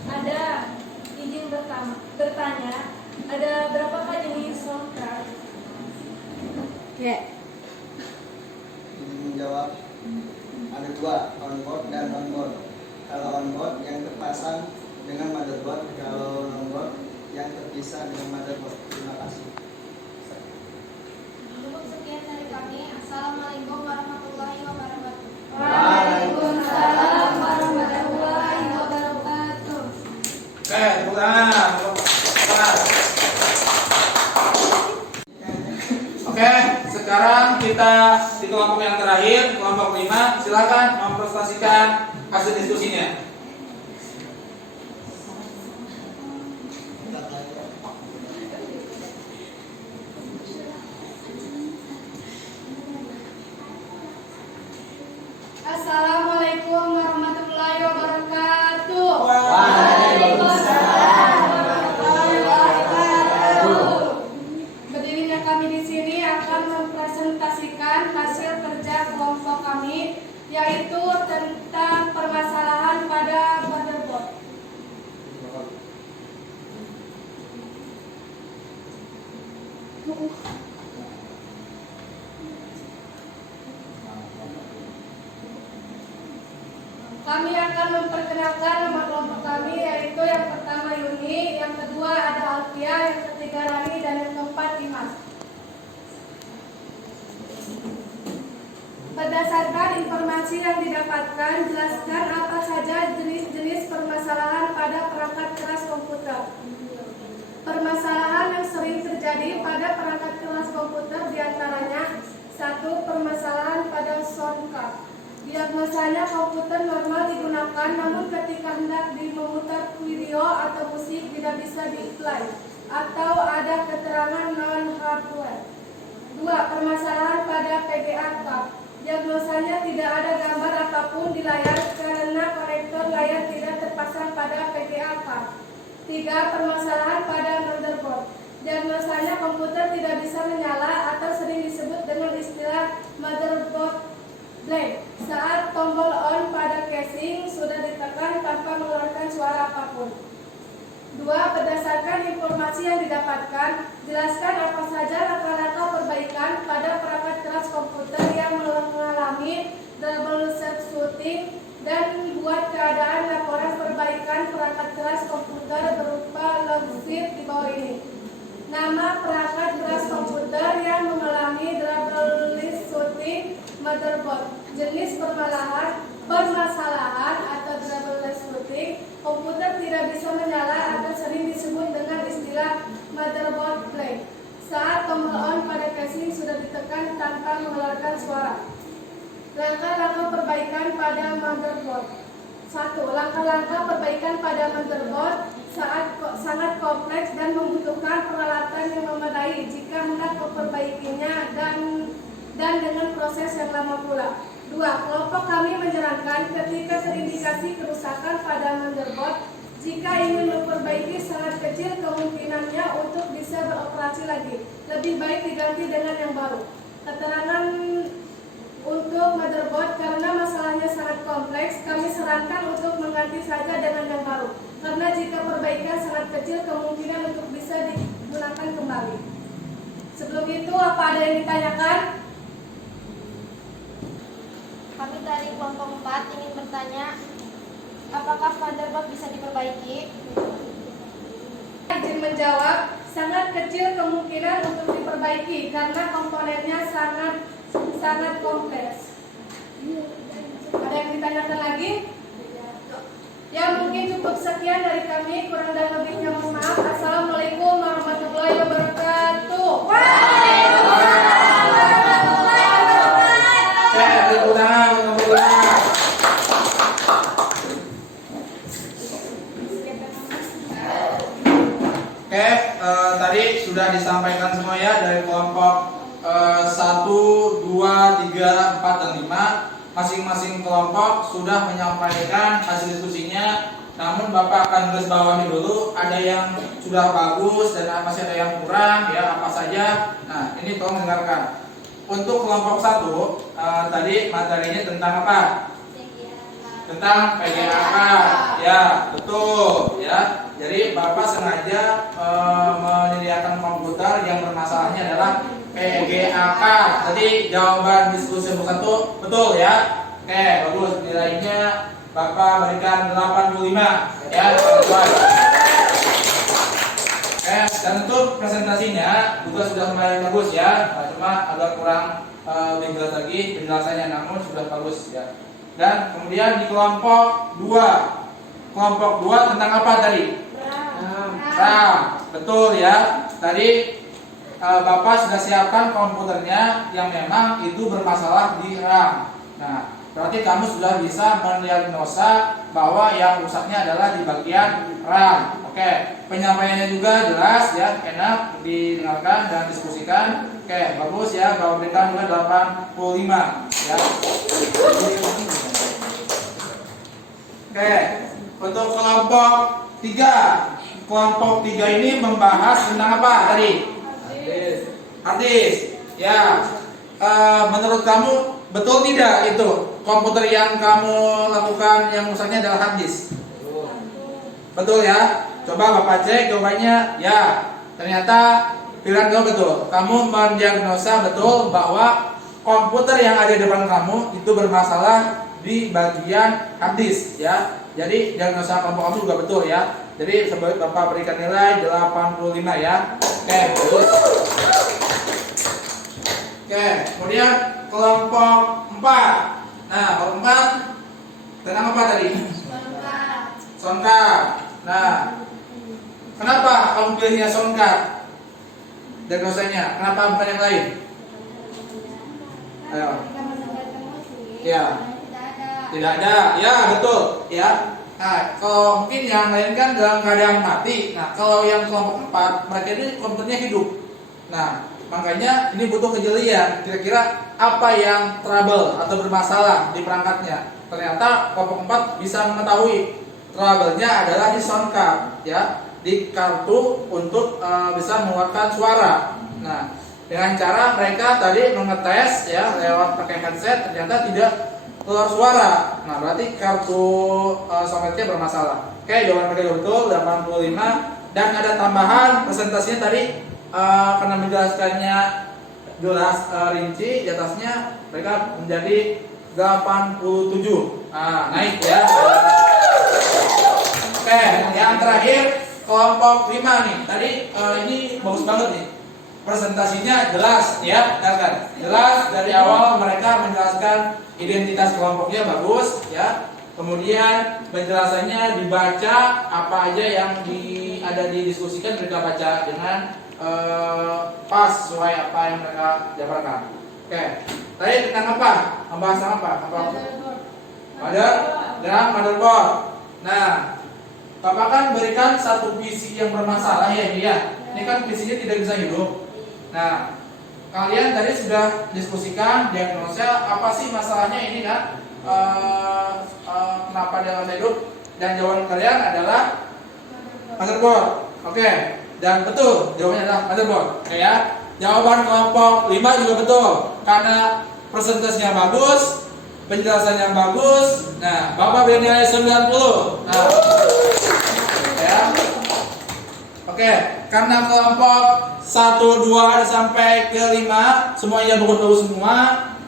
Ada izin bertanya, ada berapakah jenis soundcard? Izin menjawab, ada 2, onboard dan onboard. Kalau onboard yang terpasang dengan motherboard, kalau onboard yang terpisah dengan motherboard. Terima kasih. Cukup sekian dari kami. Assalamualaikum warahmatullahi wabarakatuh. Waalaikumsalam warahmatullahi wabarakatuh. Oke, tepuk tangan. Oke, sekarang kita di kelompok yang terakhir, kelompok 5. Silakan mempresentasikan hasil diskusinya. Assalamualaikum warahmatullahi wabarakatuh. Waalaikumsalam warahmatullahi wabarakatuh. Berdirinya kami di sini akan mempresentasikan hasil kerja kelompok kami, yaitu tentang permasalahan pada motherboard. Kami akan memperkenalkan nama kelompok kami, yaitu yang pertama Yuni, yang kedua ada Alfia, yang ketiga Rani, dan yang keempat Dimas. Berdasarkan informasi yang didapatkan, jelaskan apa saja jenis-jenis permasalahan pada perangkat keras komputer. Permasalahan yang sering terjadi pada perangkat keras komputer diantaranya: 1. Permasalahan pada soundcard. Diagnosanya komputer normal digunakan, namun ketika hendak memutar video atau musik tidak bisa di-play atau ada keterangan non-hardware. 2. Permasalahan pada PGA card. Diagnosanya tidak ada gambar apapun di layar karena konektor layar tidak terpasang pada PGA card. 3. Permasalahan pada motherboard. Diagnosanya komputer tidak bisa menyala atau sering disebut dengan istilah motherboard blank saat tombol on pada casing sudah ditekan tanpa mengeluarkan suara apapun. 2. Berdasarkan informasi yang didapatkan, jelaskan apa saja langkah-langkah perbaikan pada perangkat keras komputer yang mengalami double shooting dan buat keadaan laporan perbaikan perangkat keras komputer berupa log sheet di bawah ini. Nama perangkat keras komputer yang mengalami double shooting motherboard. Jenis permasalahan atau double shooting komputer tidak bisa menyala atau sering disebut dengan istilah motherboard blank saat tombol on pada casing sudah ditekan tanpa mengeluarkan suara. Langkah-langkah perbaikan pada motherboard. 1. Langkah-langkah perbaikan pada motherboard sangat kompleks dan membutuhkan peralatan yang memadai jika hendak memperbaikinya dan dengan proses yang lama pula. 2. Kelompok kami menyarankan ketika terindikasi kerusakan pada motherboard, jika ingin memperbaiki sangat kecil kemungkinannya untuk bisa beroperasi lagi. Lebih baik diganti dengan yang baru. Keterangan untuk motherboard karena masalahnya sangat kompleks, kami sarankan untuk mengganti saja dengan yang baru. Karena jika perbaikan sangat kecil, kemungkinan untuk bisa digunakan kembali. Sebelum itu, apa ada yang ditanyakan? Kami dari kelompok 4 ingin bertanya, apakah motherboard bisa diperbaiki? Izin menjawab, sangat kecil kemungkinan untuk diperbaiki karena komponennya sangat kompleks. Ada yang ditanyakan lagi? Ya, mungkin cukup sekian dari kami, kurang dan lebihnya mohon maaf. Assalamualaikum warahmatullahi Oke, tadi sudah disampaikan semua ya dari kelompok 1, 2, 3, 4, dan 5. Masing-masing kelompok sudah menyampaikan hasil diskusinya. Namun Bapak akan garis bawahi dulu, ada yang sudah bagus dan masih ada yang kurang ya, apa saja. Nah, ini tolong dengarkan. Untuk kelompok 1, tadi materinya tentang apa? Tentang PGAK. Ya, betul ya. Jadi Bapak sengaja menyediakan komputer yang bermasalahnya adalah PGAK. Jadi jawaban diskusi yang 1 betul ya. Oke, bagus. Nilainya Bapak berikan 85 ya, sesuai. Dan untuk presentasinya juga sudah lumayan bagus ya. Cuma agak kurang lebih jelas lagi penjelasannya, namun sudah bagus ya. Dan kemudian di kelompok 2. Kelompok 2 tentang apa tadi? RAM. Betul ya. Tadi Bapak sudah siapkan komputernya yang memang itu bermasalah di RAM. Nah, berarti kamu sudah bisa mendiagnosa bahwa yang rusaknya adalah di bagian RAM. Oke, penyampaiannya juga jelas ya, enak didengarkan dan diskusikan. Oke, bagus ya, Bapak berikan juga 85 ya. Oke, untuk kelompok 3. Kelompok 3 ini membahas tentang apa tadi? Artis. Ya. Menurut kamu betul tidak itu komputer yang kamu lakukan yang rusaknya adalah hard disk? Betul ya? Coba Bapak cek jawabannya. Ya, ternyata pilihan kamu betul. Kamu mendiagnosa betul bahwa komputer yang ada di depan kamu itu bermasalah di bagian hard disk ya. Jadi diagnosa kelompok kamu juga betul ya. Jadi sebelum Bapak berikan nilai 85 ya. Oke, bagus. Oke, kemudian kelompok 4. Nah, kelompok 4 tentang apa tadi? Soundcard. Nah, kenapa kamu pilihnya soundcard? Diagnosanya, kenapa bukan yang lain? Ayo. Ya. Tidak ada. Ya, betul. Ya. Nah, kalau mungkin yang lain kan dalam keadaan mati. Nah, kalau yang kelompok 4, mereka ini komputernya hidup. Nah, makanya ini butuh kejelian. Kira-kira apa yang trouble atau bermasalah di perangkatnya? Ternyata kelompok 4 bisa mengetahui trouble-nya adalah di soundcard, ya, di kartu untuk bisa mengeluarkan suara. Nah, dengan cara mereka tadi mengetes ya lewat pakai headset, ternyata tidak keluar suara. Nah, berarti kartu soundcardnya bermasalah. Oke, jawaban mereka betul 85. Dan ada tambahan presentasinya tadi. Karena menjelaskannya jelas rinci, di atasnya mereka menjadi 87. Naik ya. Oke, yang terakhir kelompok 5 nih. Tadi ini bagus banget nih. Presentasinya jelas ya, kan? Jelas dari awal mereka menjelaskan identitas kelompoknya bagus ya. Kemudian penjelasannya dibaca apa aja yang ada didiskusikan mereka baca dengan pas sesuai apa yang mereka jabarkan. Oke, tadi tentang apa? Membahas apa? Motherboard. Nah, Bapak kan berikan satu PC yang bermasalah ya ini ya. Ini kan PC-nya tidak bisa hidup. Nah, kalian tadi sudah diskusikan diagnosa apa sih masalahnya ini kan? Kenapa dia nggak bisa hidup? Dan jawaban kalian adalah motherboard. Oke. Dan betul, jawabannya adalah motherboard. Oke ya. Jawaban kelompok 5 juga betul. Karena presentasinya bagus, penjelasannya bagus. Nah, Bapak beri nilai 90. Nah. Ya. Oke, karena kelompok 1, 2 sampai ke 5 semuanya bagus-bagus semua.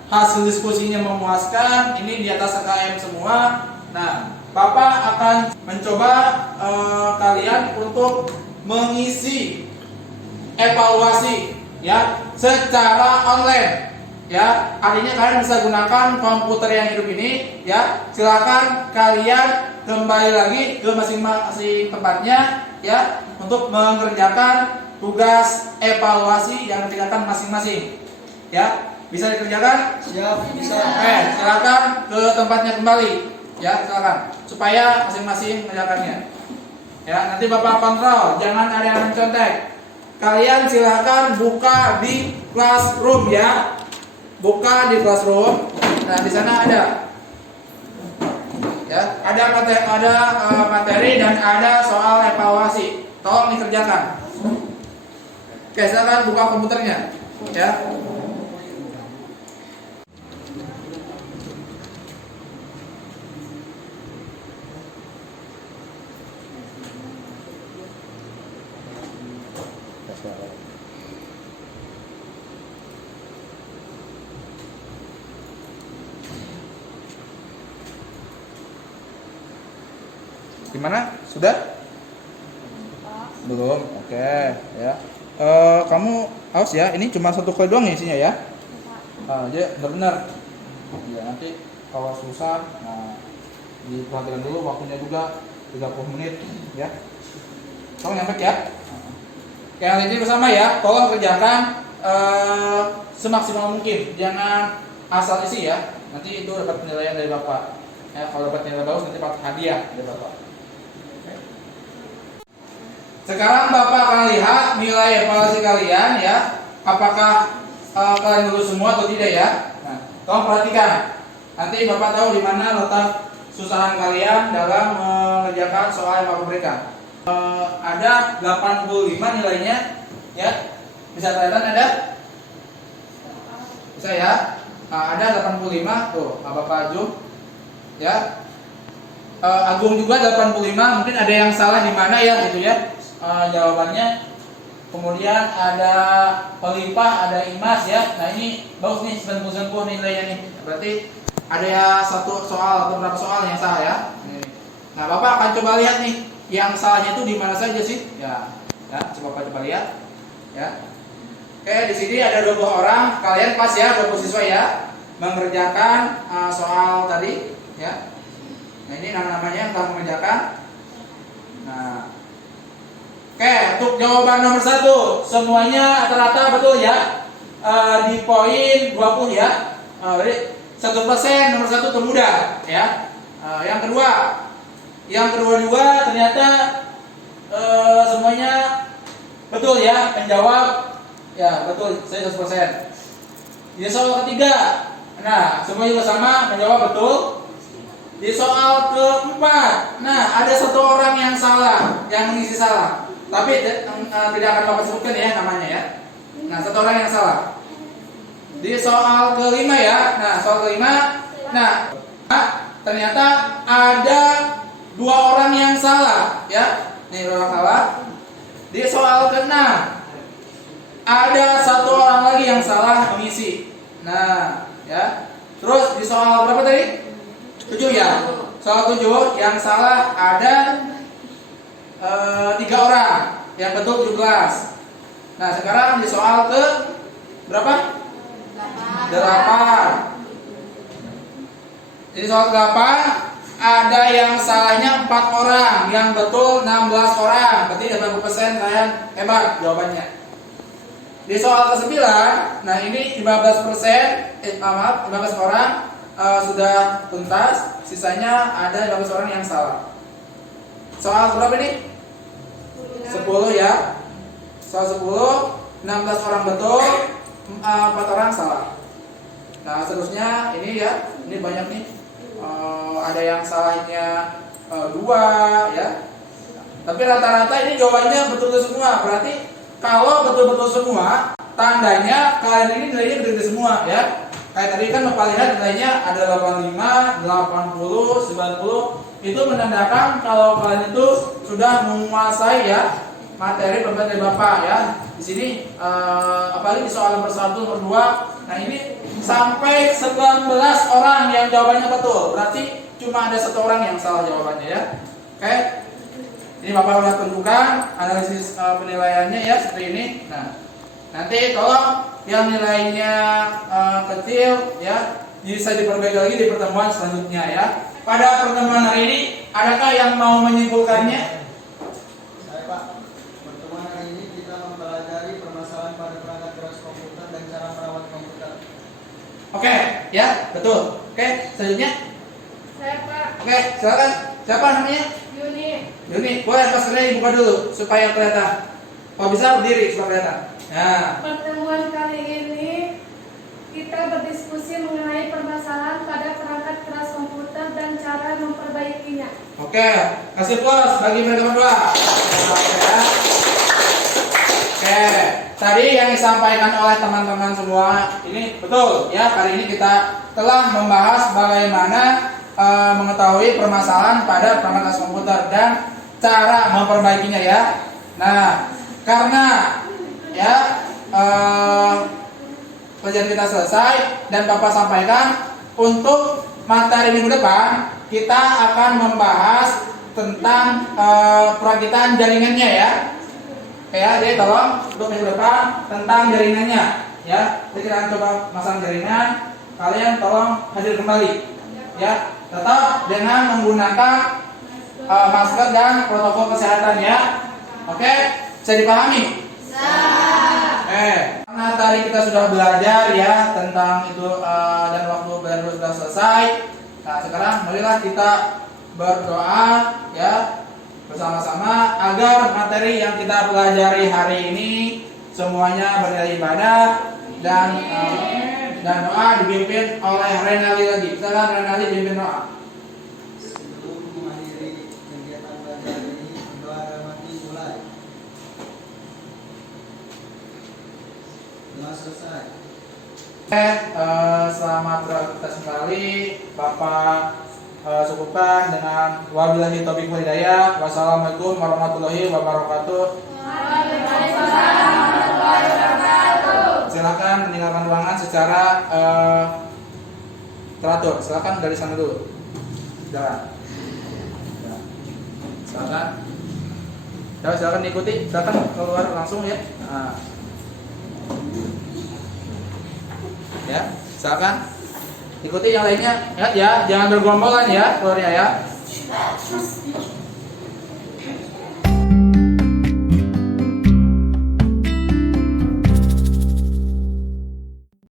Hasil diskusinya memuaskan. Ini di atas KM semua. Nah, Bapak akan mencoba kalian untuk mengisi evaluasi ya secara online ya. Artinya kalian bisa gunakan komputer yang hidup ini ya. Silakan kalian kembali lagi ke masing-masing tempatnya ya untuk mengerjakan tugas evaluasi yang dikerjakan masing-masing ya. Bisa dikerjakan? Siap, bisa. Silakan ke tempatnya kembali ya, silakan supaya masing-masing mengerjakannya. Ya, nanti Bapak kontrol, jangan ada yang mencontek. Kalian silahkan buka di classroom ya. Buka di classroom. Nah, di sana ada ya, ada materi dan ada soal evaluasi. Tolong dikerjakan. Oke, silakan buka komputernya ya. Gimana? Sudah? Belum. Oke, ya. Kamu awas ya, ini cuma satu kali doang ya isinya ya. Jadi benar-benar. Ya, nanti kalau susah, nah, diperhatikan dulu waktunya juga 30 menit ya. Tolong nyampe ya. Yang ini bersama ya, tolong kerjakan semaksimal mungkin. Jangan asal isi ya. Nanti itu dapat penilaian dari Bapak. Ya, kalau dapat nilai bagus nanti dapat hadiah dari Bapak. Sekarang Bapak akan lihat nilai evaluasi kalian ya. Apakah kalian lulus semua atau tidak ya? Nah, tolong perhatikan. Nanti Bapak tahu di mana letak susahan kalian dalam mengerjakan soal yang Bapak berikan. Ada 85 nilainya ya. Bisa kelihatan ada? Bisa ya? Nah, ada 85 tuh, Bapak Agung ya. Agung juga 85, mungkin ada yang salah di mana ya gitu ya. Jawabannya. Kemudian ada Pelipah, ada Imas ya. Nah, ini bagus nih 90 nilainya nih. Berarti ada ya satu soal atau berapa soal yang salah ya. Nah, Bapak akan coba lihat nih yang salahnya itu di mana saja sih? Ya. Ya, coba lihat. Ya. Oke, di sini ada 20 orang. Kalian pas ya, 20 siswa ya, mengerjakan soal tadi ya. Nah, ini namanya telah mengerjakan. Nah, oke, untuk jawaban nomor 1 semuanya rata-rata betul ya. Di poin 20 ya. Jadi 1% nomor 1 termudah ya. Yang kedua juga ternyata semuanya betul ya, menjawab ya betul, saya 100%. Di soal ketiga, nah semua juga sama menjawab betul. Di soal keempat, nah ada satu orang yang salah, yang mengisi salah. Tapi tidak akan Bapak sebutkan ya namanya ya. Nah, satu orang yang salah. Di soal kelima ya. Nah, soal kelima, nah ternyata ada 2 orang yang salah ya. Nih 2 orang salah. Di soal ke-6 ada 1 orang lagi yang salah mengisi. Nah, ya. Terus di soal berapa tadi? 7 ya. Soal 7 yang salah ada 3 orang, yang betul 17. Nah, sekarang di soal ke berapa? 8. Jadi soal 8 ada yang salahnya 4 orang, yang betul 16 orang. Berarti 80% kalian hebat jawabannya. Di soal ke-9, nah ini 15 orang sudah tuntas, sisanya ada 15 orang yang salah. Soal berapa ini? 10 ya. Soal 10, 16 orang betul, 4 orang salah. Nah, seterusnya ini ya, ini banyak nih. Ada yang salahnya 2 ya. Tapi rata-rata ini jawabannya betul-betul semua. Berarti kalau betul-betul semua, tandanya kalian ini nilainya betul-betul semua ya. Kayak tadi kan Bapak lihat nilainya ada 85, 80, 90. Itu menandakan kalau kalian itu sudah menguasai ya materi pembelajaran dari Bapak ya. Di sini apalagi di soal nomor 1, nomor 2. Nah, ini sampai 19 orang yang jawabannya betul. Berarti cuma ada 1 orang yang salah jawabannya ya. Oke. Ini Bapak sudah tunjukkan analisis penilaiannya ya seperti ini. Nah, nanti tolong yang nilainya kecil ya bisa diperbaiki lagi di pertemuan selanjutnya ya. Pada pertemuan hari ini, adakah yang mau menyimpulkannya? Saya Pak, pertemuan hari ini kita mempelajari permasalahan pada perangkat keras komputer dan cara merawat komputer. Oke, ya betul. Oke, selanjutnya. Saya Pak Oke, silakan. Siapa namanya? Yuni. Ini boleh maskernya dibuka dulu supaya kelihatan. Kalau bisa berdiri supaya kelihatan. Nah, Pertemuan kali ini kita berdiskusi mengenai permasalahan pada perangkat keras komputer dan cara memperbaikinya. oke, kasih plus bagi mereka berdua. Oke, ya. Oke, tadi yang disampaikan oleh teman-teman semua ini betul ya. Kali ini kita telah membahas bagaimana mengetahui permasalahan pada perangkat keras komputer dan cara memperbaikinya ya. Nah, karena ya pelajaran kita selesai dan Bapak sampaikan untuk materi minggu depan kita akan membahas tentang perakitan jaringannya ya. Oke ya, jadi tolong untuk minggu depan tentang jaringannya ya. Jadi kita coba masang jaringan, kalian tolong hadir kembali ya. Tetap dengan menggunakan masker dan protokol kesehatan ya. Oke, bisa dipahami? Karena tadi kita sudah belajar ya tentang itu dan waktu belajar sudah selesai. Nah sekarang marilah kita berdoa ya bersama-sama agar materi yang kita pelajari hari ini semuanya bernilai ibadah dan doa dipimpin oleh Renali lagi. Silakan Renali pimpin doa. Sebelum mengakhiri kegiatan belajar ini, doa rahmati mulai. Doa selesai. Selamat beraktivitas kembali. Bapak cukupkan dengan wabillahi taufiq wal hidayah. Wassalamualaikum warahmatullahi wabarakatuh. Silakan meninggalkan ruangan secara teratur. Silakan dari sana dulu. Jalan. Silakan. Silakan diikuti. Silakan keluar langsung ya. Nah. Ya, silakan. Ikuti yang lainnya. Ingat ya, jangan bergombolan ya keluarnya ya.